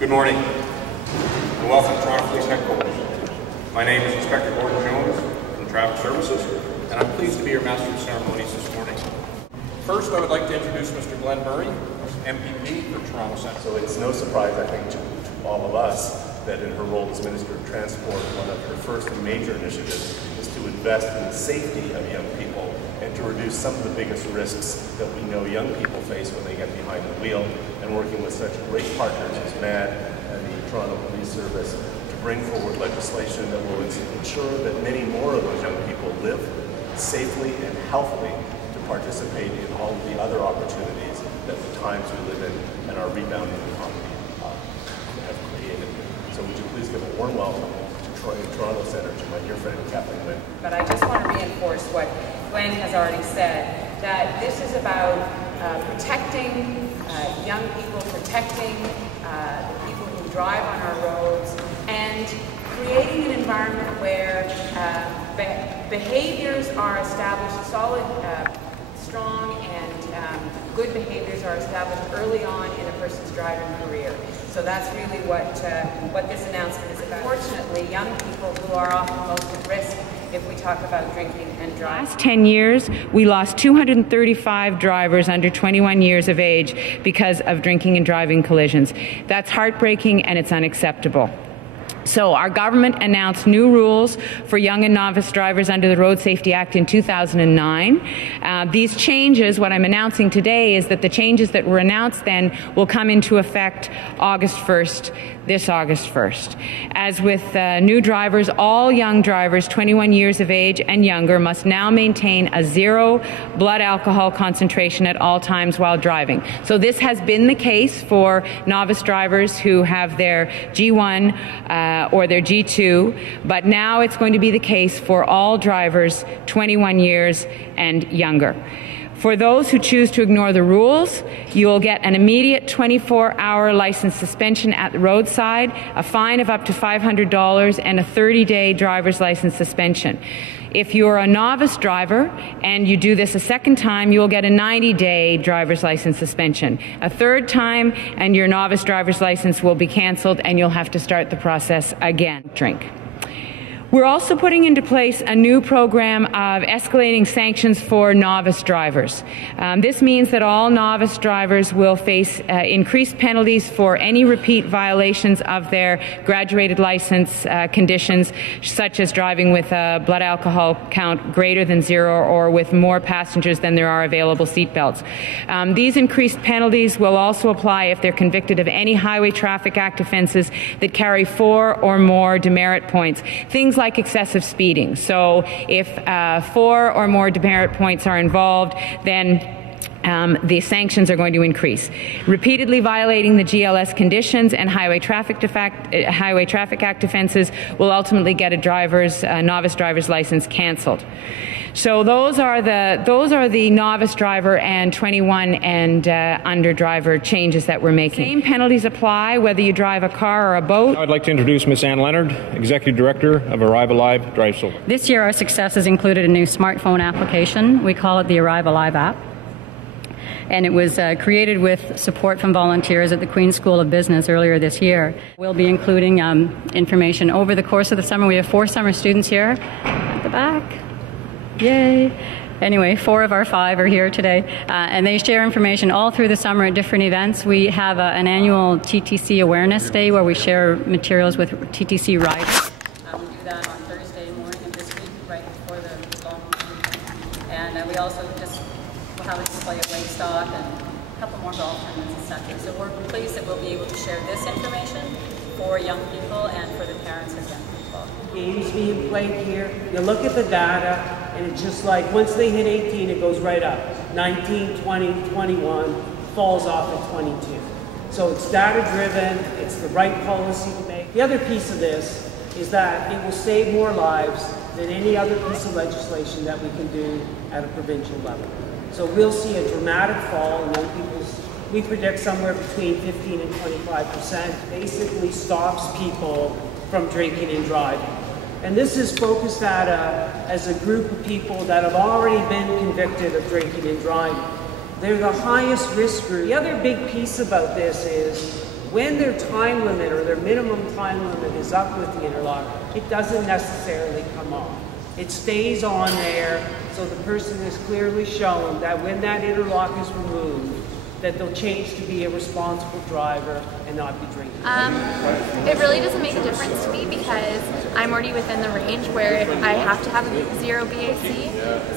Good morning, and welcome to Toronto Police Headquarters. My name is Inspector Gord from Traffic Services, and I'm pleased to be your Master of Ceremonies this morning. First, I would like to introduce Mr. Glen, MPP for Toronto Centre. So it's no surprise, I think, to all of us that in her role as Minister of Transport, one of her first and major initiatives is to invest in the safety of young people and to reduce some of the biggest risks that we know young people face when they get behind the wheel, and working with such great partners as MAD and the Toronto Police Service to bring forward legislation that will ensure that many more of those young people live safely and healthily to participate in all of the other opportunities that the times we live in and our rebounding economy have created. So would you please give a warm welcome to Toronto Centre to my dear friend Kathleen Wynne. But I just want to reinforce what Glen has already said, that this is about protecting young people, protecting the people who drive on our roads, and creating an environment where behaviours are established, solid, strong and good behaviours are established early on in a person's driving career. So that's really what this announcement is about. Fortunately, young people who are often most at risk if we talk about drinking and driving. Last 10 years, we lost 235 drivers under 21 years of age because of drinking and driving collisions. That's heartbreaking and it's unacceptable. So our government announced new rules for young and novice drivers under the Road Safety Act in 2009. These changes, what I'm announcing today is that the changes that were announced then will come into effect August 1st, this August 1st. As with new drivers, all young drivers 21 years of age and younger must now maintain a 0 blood alcohol concentration at all times while driving. So this has been the case for novice drivers who have their G1 or their G2, but now it's going to be the case for all drivers 21 years and younger. For those who choose to ignore the rules, you will get an immediate 24-hour license suspension at the roadside, a fine of up to $500, and a 30-day driver's license suspension. If you're a novice driver and you do this a second time, you will get a 90-day driver's license suspension. A third time, and your novice driver's license will be cancelled and you'll have to start the process again. Drink. We're also putting into place a new program of escalating sanctions for novice drivers. This means that all novice drivers will face increased penalties for any repeat violations of their graduated license conditions, such as driving with a blood alcohol count greater than 0 or with more passengers than there are available seatbelts. These increased penalties will also apply if they're convicted of any Highway Traffic Act offences that carry 4 or more demerit points. Things like excessive speeding. So if 4 or more demerit points are involved, then the sanctions are going to increase. Repeatedly violating the GLS conditions and Highway Traffic Act offences will ultimately get a novice driver's license cancelled. So those are the novice driver and 21 and under driver changes that we're making. Same penalties apply whether you drive a car or a boat. I'd like to introduce Ms. Ann Leonard, Executive Director of Arrive Alive Drive Sober. This year our success has included a new smartphone application. We call it the Arrive Alive app. And it was created with support from volunteers at the Queen's School of Business earlier this year. We'll be including information over the course of the summer. We have 4 summer students here at the back. Yay! Anyway, 4 of our 5 are here today, and they share information all through the summer at different events. We have an annual TTC Awareness Day where we share materials with TTC riders. We do that on Thursday morning of this week, right before the long weekend. And we also just will have a display of lake stock and a couple more golf tournaments, etc. So we're pleased that we'll be able to share this information for young people and for the parents of young people. Games being played here, you look at the data, and it's just like once they hit 18, it goes right up. 19, 20, 21, falls off at 22. So it's data driven, it's the right policy to make. The other piece of this is that it will save more lives than any other piece of legislation that we can do at a provincial level. So we'll see a dramatic fall in young people's, we predict somewhere between 15 and 25%, basically stops people from drinking and driving. And this is focused at as a group of people that have already been convicted of drinking and driving. They're the highest risk group. The other big piece about this is When their time limit or their minimum time limit is up with the interlock, it doesn't necessarily come off. It stays on there, so the person is clearly shown that when that interlock is removed, that they'll change to be a responsible driver and not be drinking. It really doesn't make a difference to me because I'm already within the range where I have to have a 0 BAC,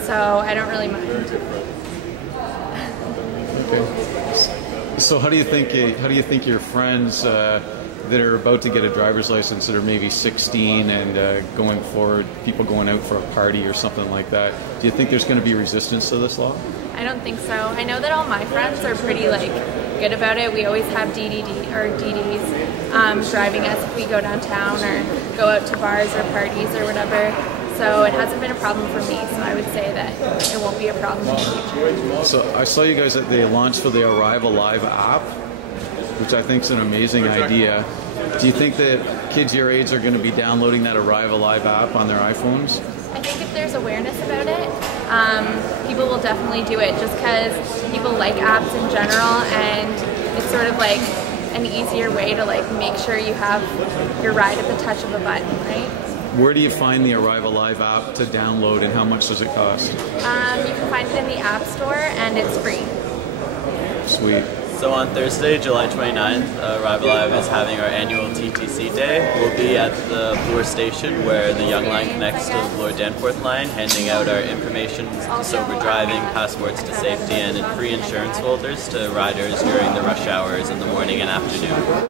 so I don't really mind. Okay. So how do you think your friends that are about to get a driver's license that are maybe 16 and going forward, people going out for a party or something like that, do you think there's going to be resistance to this law? I don't think so. I know that all my friends are pretty good about it. We always have DDs driving us if we go downtown or go out to bars or parties or whatever. So it hasn't been a problem for me, so I would say that it won't be a problem in the future. So I saw you guys at the launch for the Arrive Alive app, which I think is an amazing idea. Do you think that kids your age are going to be downloading that Arrive Alive app on their iPhones? I think if there's awareness about it, people will definitely do it just because people like apps in general, and it's sort of like an easier way to make sure you have your ride at the touch of a button, right? Where do you find the Arrive Alive app to download, and how much does it cost? You can find it in the App Store, and it's free. Sweet. So on Thursday, July 29th, Arrive Alive is having our annual TTC Day. We'll be at the Bloor Station where the Young Line connects to the Bloor Danforth line, handing out our information to sober driving, passports to safety, and free insurance folders to riders during the rush hours in the morning and afternoon.